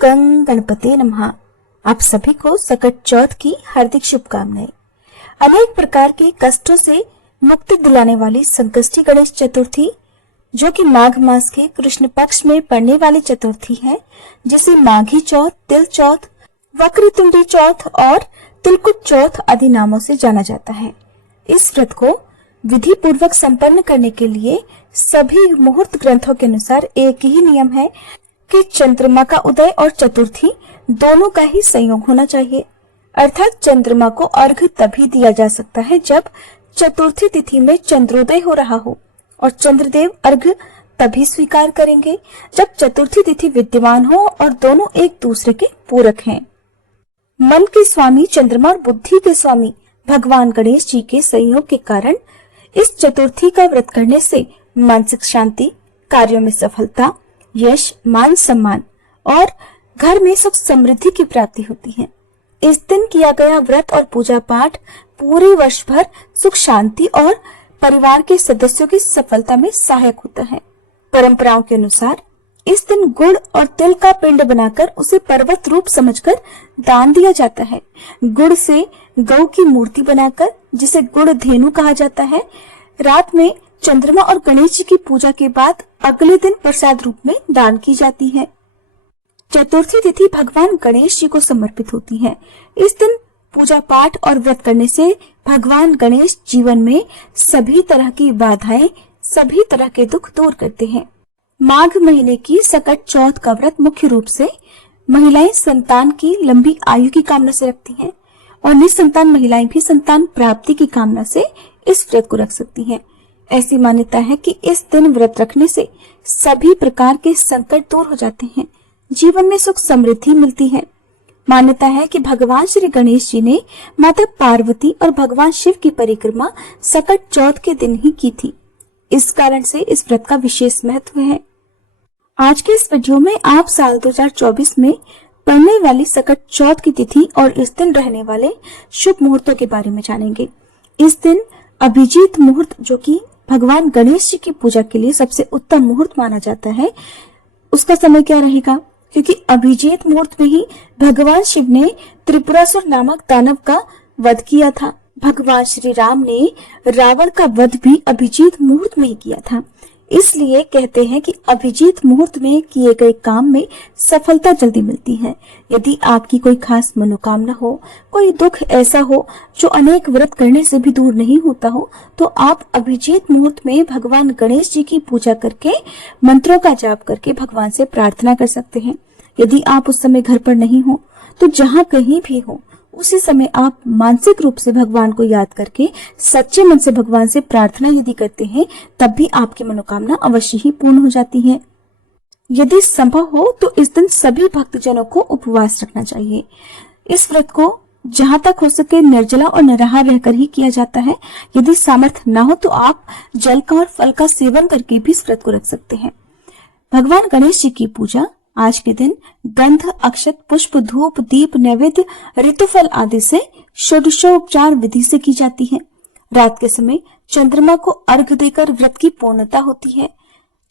गं गणपते नमः। आप सभी को सकट चौथ की हार्दिक शुभकामनाएं। अनेक प्रकार के कष्टों से मुक्ति दिलाने वाली संकष्टी गणेश चतुर्थी, जो कि माघ मास के कृष्ण पक्ष में पड़ने वाली चतुर्थी है, जिसे माघी चौथ, तिल चौथ, वक्रतुंडी चौथ और तिलकुट चौथ आदि नामों से जाना जाता है। इस व्रत को विधि पूर्वक संपन्न करने के लिए सभी मुहूर्त ग्रंथों के अनुसार एक ही नियम है कि चंद्रमा का उदय और चतुर्थी दोनों का ही संयोग होना चाहिए। अर्थात चंद्रमा को अर्घ्य तभी दिया जा सकता है जब चतुर्थी तिथि में चंद्रोदय हो रहा हो, और चंद्रदेव अर्घ्य तभी स्वीकार करेंगे जब चतुर्थी तिथि विद्यमान हो और दोनों एक दूसरे के पूरक हैं। मन के स्वामी चंद्रमा और बुद्धि के स्वामी भगवान गणेश जी के संयोग के कारण इस चतुर्थी का व्रत करने से मानसिक शांति, कार्यों में सफलता, यश, मान सम्मान और घर में सुख समृद्धि की प्राप्ति होती है। इस दिन किया गया व्रत और पूजा पाठ पूरे वर्ष भर सुख शांति और परिवार के सदस्यों की सफलता में सहायक होता है। परंपराओं के अनुसार इस दिन गुड़ और तिल का पिंड बनाकर उसे पर्वत रूप समझकर दान दिया जाता है। गुड़ से गौ की मूर्ति बनाकर, जिसे गुड़ धेनु कहा जाता है, रात में चंद्रमा और गणेश जी की पूजा के बाद अगले दिन प्रसाद रूप में दान की जाती है। चतुर्थी तिथि भगवान गणेश जी को समर्पित होती है। इस दिन पूजा पाठ और व्रत करने से भगवान गणेश जीवन में सभी तरह की बाधाएं, सभी तरह के दुख दूर करते हैं। माघ महीने की सकट चौथ का व्रत मुख्य रूप से महिलाएं संतान की लंबी आयु की कामना से रखती हैं, और निसंतान महिलाएं भी संतान प्राप्ति की कामना से इस व्रत को रख सकती हैं। ऐसी मान्यता है कि इस दिन व्रत रखने से सभी प्रकार के संकट दूर हो जाते हैं, जीवन में सुख समृद्धि मिलती है। मान्यता है कि भगवान श्री गणेश जी ने माता पार्वती और भगवान शिव की परिक्रमा सकट चौथ के दिन ही की थी। इस कारण से इस व्रत का विशेष महत्व है। आज के इस वीडियो में आप साल 2024 में पड़ने वाली सकट चौथ की तिथि और इस दिन रहने वाले शुभ मुहूर्तों के बारे में जानेंगे। इस दिन अभिजीत मुहूर्त, जो कि भगवान गणेश जी की पूजा के लिए सबसे उत्तम मुहूर्त माना जाता है, उसका समय क्या रहेगा? क्योंकि अभिजीत मुहूर्त में ही भगवान शिव ने त्रिपुरासुर नामक दानव का वध किया था। भगवान श्री राम ने रावण का वध भी अभिजीत मुहूर्त में ही किया था। इसलिए कहते हैं कि अभिजीत मुहूर्त में किए गए काम में सफलता जल्दी मिलती है। यदि आपकी कोई खास मनोकामना हो, कोई दुख ऐसा हो जो अनेक व्रत करने से भी दूर नहीं होता हो, तो आप अभिजीत मुहूर्त में भगवान गणेश जी की पूजा करके, मंत्रों का जाप करके भगवान से प्रार्थना कर सकते हैं। यदि आप उस समय घर पर नहीं हो, तो जहाँ कहीं भी हो, उसी समय आप मानसिक रूप से भगवान को याद करके सच्चे मन से भगवान से प्रार्थना यदि करते हैं, तब भी आपकी मनोकामना अवश्य ही पूर्ण हो जाती है। यदि संभव हो तो इस दिन सभी भक्तजनों को उपवास रखना चाहिए। इस व्रत को जहां तक हो सके निर्जला और निराहार रहकर ही किया जाता है। यदि सामर्थ्य न हो तो आप जल का और फल का सेवन करके भी इस व्रत को रख सकते हैं। भगवान गणेश जी की पूजा आज के दिन गंध, अक्षत, पुष्प, धूप, दीप, नैवेद्य, ऋतुफल आदि से षोडशोपचार विधि से की जाती है। रात के समय चंद्रमा को अर्घ्य देकर व्रत की पूर्णता होती है।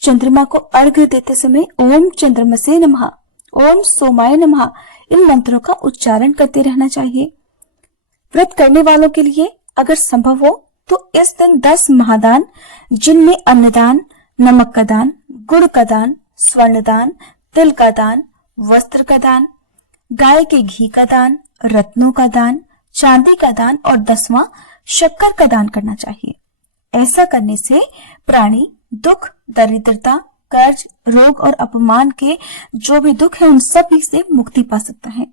चंद्रमा को अर्घ्य देते समय ओम चंद्रमसे नमः, ओम सोमाय नमः, इन मंत्रों का उच्चारण करते रहना चाहिए। व्रत करने वालों के लिए अगर संभव हो तो इस दिन 10 महादान, जिनमें अन्नदान, नमक का दान, गुड़ का दान, स्वर्ण दान, तिल का दान, वस्त्र का दान, गाय के घी का दान, रत्नों का दान, चांदी का दान और 10वां शक्कर का दान करना चाहिए। ऐसा करने से प्राणी दुख, दरिद्रता, कर्ज, रोग और अपमान के जो भी दुख है, उन सभी से मुक्ति पा सकता है।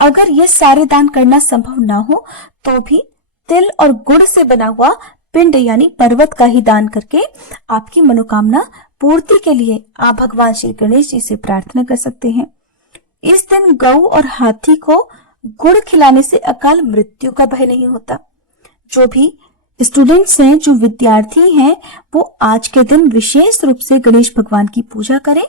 अगर ये सारे दान करना संभव ना हो तो भी तिल और गुड़ से बना हुआ पिंड यानी पर्वत का ही दान करके आपकी मनोकामना पूर्ति के लिए आप भगवान श्री गणेश जी से प्रार्थना कर सकते हैं। इस दिन गौ और हाथी को गुड़ खिलाने से अकाल मृत्यु का भय नहीं होता। जो भी स्टूडेंट्स हैं, जो विद्यार्थी हैं, वो आज के दिन विशेष रूप से गणेश भगवान की पूजा करें।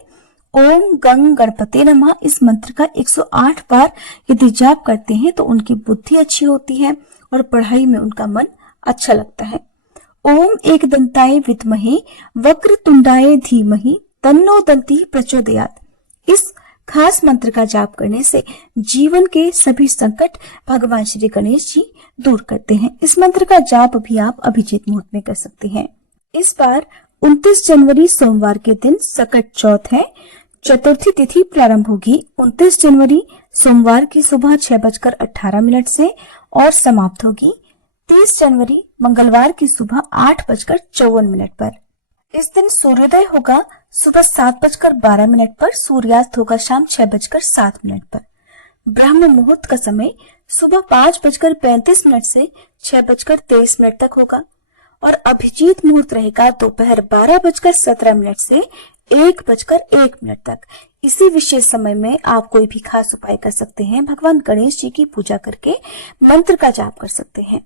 ओम गं गणपते नमः इस मंत्र का 108 बार यदि जाप करते हैं तो उनकी बुद्धि अच्छी होती है और पढ़ाई में उनका मन अच्छा लगता है। ओम एक दंताय विद्महे वक्रतुंडाय धीमहि तन्नो दंती प्रचोदयात् इस खास मंत्र का जाप करने से जीवन के सभी संकट भगवान श्री गणेश जी दूर करते हैं। इस मंत्र का जाप भी आप अभिजीत मुहूर्त में कर सकते हैं। इस बार 29 जनवरी सोमवार के दिन सकट चौथ है। चतुर्थी तिथि प्रारंभ होगी 29 जनवरी सोमवार की सुबह 6:18 से और समाप्त होगी 30 जनवरी मंगलवार की सुबह 8:54 पर। इस दिन सूर्योदय होगा सुबह 7:12 पर, सूर्यास्त होगा शाम 6:07 पर। ब्रह्म मुहूर्त का समय सुबह 5:35 से 6:23 तक होगा और अभिजीत मुहूर्त रहेगा दोपहर 12:17 से 1:01 तक। इसी विशेष समय में आप कोई भी खास उपाय कर सकते हैं। भगवान गणेश जी की पूजा करके मंत्र का जाप कर सकते हैं।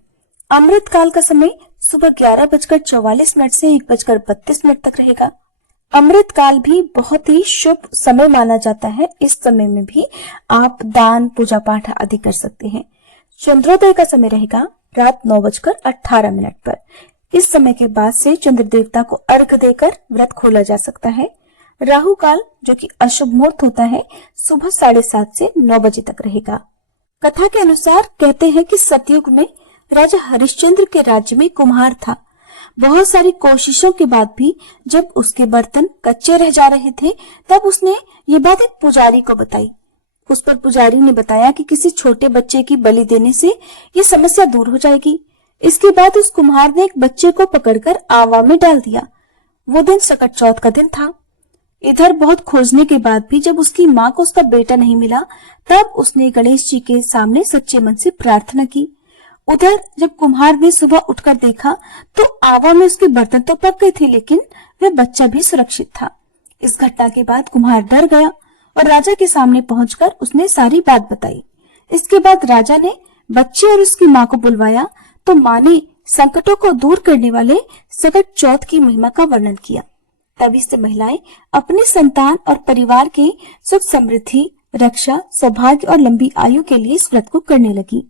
अमृत काल का समय सुबह 11:44 से 1:32 तक रहेगा। अमृत काल भी बहुत ही शुभ समय माना जाता है। इस समय में भी आप दान, पूजा पाठ आदि कर सकते हैं। चंद्रोदय का समय रहेगा रात 9:18 पर। इस समय के बाद से चंद्र देवता को अर्घ देकर व्रत खोला जा सकता है। राहु काल जो कि अशुभ मुहूर्त होता है सुबह 7:30 से 9 बजे तक रहेगा। कथा के अनुसार कहते हैं कि सतयुग में राजा हरिश्चंद्र के राज्य में कुम्हार था। बहुत सारी कोशिशों के बाद भी जब उसके बर्तन कच्चे रह जा रहे थे तब उसने ये बात एक पुजारी को बताई। उस पर पुजारी ने बताया कि किसी छोटे बच्चे की बलि देने से ये समस्या दूर हो जाएगी। इसके बाद उस कुम्हार ने एक बच्चे को पकड़कर आवा में डाल दिया। वो दिन सकट चौथ का दिन था। इधर बहुत खोजने के बाद भी जब उसकी माँ को उसका बेटा नहीं मिला तब उसने गणेश जी के सामने सच्चे मन से प्रार्थना की। उधर जब कुम्हार ने सुबह उठकर देखा तो आवा में उसके बर्तन तो पक गए थे लेकिन वह बच्चा भी सुरक्षित था। इस घटना के बाद कुम्हार डर गया और राजा के सामने पहुंचकर उसने सारी बात बताई। इसके बाद राजा ने बच्चे और उसकी माँ को बुलवाया तो माँ ने संकटों को दूर करने वाले सकट चौथ की महिमा का वर्णन किया। तभी से महिलाएं अपने संतान और परिवार के सुख समृद्धि, रक्षा, सौभाग्य और लंबी आयु के लिए इस व्रत को करने लगी।